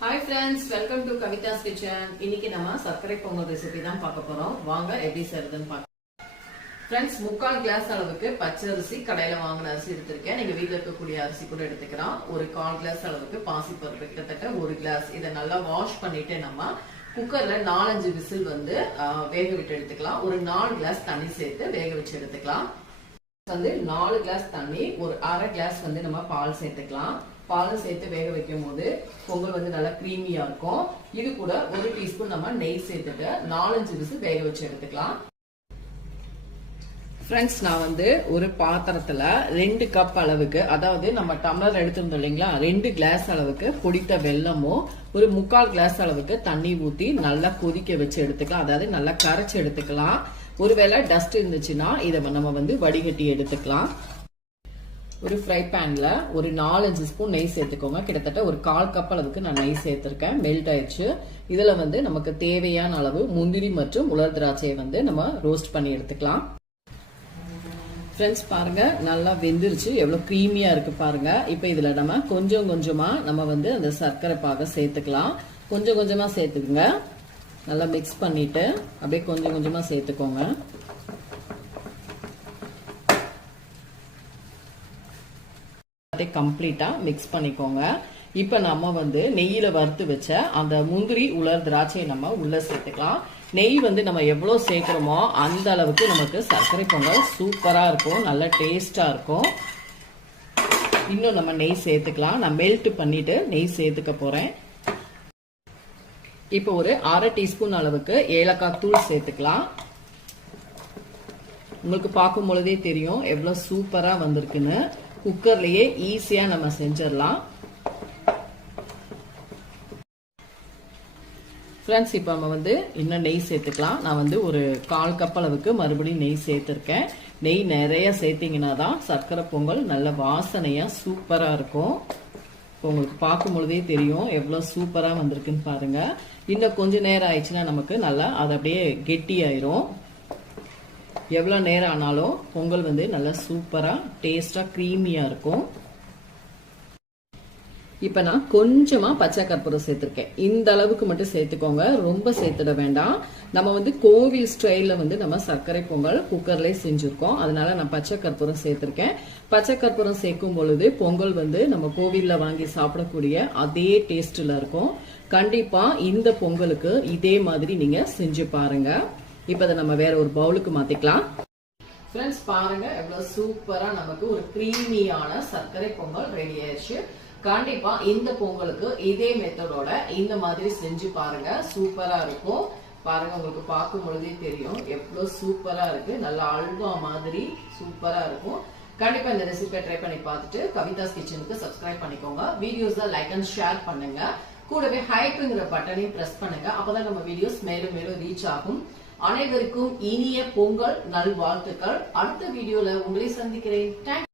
Hi friends, welcome to Kavita's Kitchen. இன்னைக்கு நம்ம சர்க்கரை பொங்கல் ரெசிபி தான் பார்க்க போறோம். வாங்க எப்படி செய்யறதுன்னு பார்க்கலாம். Friends, 3/4 கிளாஸ் அளவுக்கு பச்சை அரிசி கடையில வாங்கின அரிசி எடுத்திருக்கேன். நீங்க வீட்ல இருக்கக்கூடிய அரிசி கூட எடுத்துக்கலாம். ஒரு 1/4 கிளாஸ் அளவுக்கு பாசிப்பருப்பு கிட்டத்தட்ட 1 கிளாஸ். இதை நல்லா வாஷ் பண்ணிட்டு நம்ம குக்கர்ல 4-5 விசில் வந்து வேக விட்டு எடுத்துக்கலாம். ஒரு 4 கிளாஸ் தண்ணி சேர்த்து வேக வச்சு எடுத்துக்கலாம். 4 கிளாஸ் தண்ணி, ஒரு 1/2 கிளாஸ் வந்து நம்ம பால் சேர்த்துக்கலாம். பால் சேர்த்து வேக வைக்கும் போது பொங்கல் வந்து நல்லா கிரீமியா இருக்கும். இது கூட 1 டீஸ்பூன் நம்ம நெய் சேர்த்துட்டு 4-5 விசில் வேக வச்சு எடுத்துக்கலாம். ஃப்ரெண்ட்ஸ், நான் வந்து ஒரு பாத்திரத்துல 2 கப் அளவுக்கு, அதாவது நம்ம டம்ளர் எடுத்திருந்தோம் இல்லைங்களா, 2 கிளாஸ் அளவுக்கு பொடித்த வெல்லமும் ஒரு 3/4 கிளாஸ் அளவுக்கு தண்ணி ஊத்தி நல்லா கொதிக்க வச்சு எடுத்துக்கலாம். அதாவது நல்லா கரைச்சு எடுத்துக்கலாம். ஒருவேளை டஸ்ட் இருந்துச்சுன்னா இதை நம்ம வந்து வடிகட்டி எடுத்துக்கலாம். ஒரு ஃப்ரை பேன்ல ஒரு 4-5 ஸ்பூன் நெய் சேர்த்துக்கோங்க. கிட்டத்தட்ட ஒரு 1/4 கப் அளவுக்கு நான் நெய் சேர்த்திருக்கேன். மெல்ட் ஆயிடுச்சு. இதுல வந்து நமக்கு தேவையான அளவு முந்திரி மற்றும் உலர் திராட்சையை வந்து நம்ம ரோஸ்ட் பண்ணி எடுத்துக்கலாம். ஃப்ரெண்ட்ஸ், பாருங்க நல்லா வெந்துருச்சு, எவ்வளவு கிரீமியா இருக்கு பாருங்க. இப்ப இதுல நம்ம கொஞ்சம் கொஞ்சமா நம்ம வந்து அந்த சர்க்கரை பாகை சேர்த்துக்கலாம். கொஞ்சம் கொஞ்சமா சேர்த்துக்குங்க. நல்லா மிக்ஸ் பண்ணிட்டு அப்படியே கொஞ்சம் கொஞ்சமா சேர்த்துக்கோங்க. கம்ப்ளீட்டா மிக்ஸ் பண்ணிக்கோங்க. இப்ப நம்ம வந்து நெய்யில வறுத்து வச்ச அந்த முந்திரி உலர் திராட்சையை நம்ம உள்ள சேர்த்துக்கலாம். நெய் வந்து நம்ம எவ்வளவு சேர்க்கிறோமோ அந்த அளவுக்கு நமக்கு சர்க்கரை பொங்கல் சூப்பரா இருக்கும், நல்ல டேஸ்டா இருக்கும். இன்னும் நம்ம நெய் சேர்த்துக்கலாம். நான் மெல்ட் பண்ணிட்டு நெய் சேர்த்துக்க போறேன். இப்ப ஒரு 1/2 டீஸ்பூன் அளவுக்கு ஏலக்காய் தூள் சேர்த்துக்கலாம். உங்களுக்கு பார்க்கும் பொழுதே தெரியும் எவ்வளவு சூப்பரா வந்திருக்குன்னு. குக்கர்லயே ஈஸியா நம்ம செஞ்சிடலாம். ஃப்ரெண்ட்ஸ், இப்ப நம்ம வந்து இன்னும் நெய் சேர்த்துக்கலாம். நான் வந்து ஒரு 1/4 கப் அளவுக்கு மறுபடியும் நெய் சேர்த்திருக்கேன். நெய் நிறைய சேர்த்தீங்கன்னா தான் சர்க்கரை பொங்கல் நல்ல வாசனையா சூப்பரா இருக்கும். உங்களுக்கு பார்க்கும் பொழுதே தெரியும் எவ்வளவு சூப்பரா வந்திருக்குன்னு பாருங்க. இன்னும் கொஞ்ச நேரம் ஆயிடுச்சுன்னா நமக்கு நல்லா அது அப்படியே கெட்டி ஆயிரும். எவ்வளவு நேரம் ஆனாலும் பொங்கல் வந்து நல்லா சூப்பரா டேஸ்டா கிரீமியா இருக்கும். இப்ப நான் கொஞ்சமா பச்சை கற்பூரம் சேர்த்திருக்கேன். இந்த அளவுக்கு மட்டும் சேர்த்துக்கோங்க, ரொம்ப சேர்த்துட வேண்டாம். நம்ம வந்து கோவில் ஸ்டைல்ல வந்து நம்ம சர்க்கரை பொங்கல் குக்கர்ல செஞ்சிருக்கோம். அதனால நான் பச்சை கற்பூரம் சேர்த்திருக்கேன். பச்சை கற்பூரம் சேர்க்கும் பொழுது பொங்கல் வந்து நம்ம கோவில்ல வாங்கி சாப்பிடக்கூடிய அதே டேஸ்ட்ல இருக்கும். கண்டிப்பா இந்த பொங்கலுக்கு இதே மாதிரி நீங்க செஞ்சு பாருங்க. இப்ப அதை நம்ம வேற ஒரு பவுலுக்கு மாத்திக்கலாம். ஃப்ரெண்ட்ஸ், பாருங்க எவ்வளவு சூப்பரா நமக்கு ஒரு கிரீமியான சர்க்கரை பொங்கல் ரெடி ஆயிடுச்சு. கண்டிப்பா இந்த பொங்கலுக்கு இதே மெத்தடோட இந்த மாதிரி செஞ்சு பாருங்க, சூப்பரா இருக்கும். பாருங்க, உங்களுக்கு பார்க்கும் பொழுதே தெரியும் எவ்வளவு சூப்பரா இருக்கு. நல்லா அல்வா மாதிரி சூப்பரா இருக்கும். கண்டிப்பா இந்த ரெசிபியை ட்ரை பண்ணி பார்த்துட்டு கவிதாஸ் கிச்சனுக்கு சப்ஸ்கிரைப் பண்ணிக்கோங்க. வீடியோஸ் லைக் அண்ட் ஷேர் பண்ணுங்க. கூடவே ஹைப்ங்கிற பட்டனையும் பிரஸ் பண்ணுங்க. அப்பதான் நம்ம வீடியோஸ் மேலும் மேலும் ரீச் ஆகும். அனைவருக்கும் இனிய பொங்கல் நல்வாழ்த்துக்கள். அடுத்த வீடியோல உங்களை சந்திக்கிறேன்.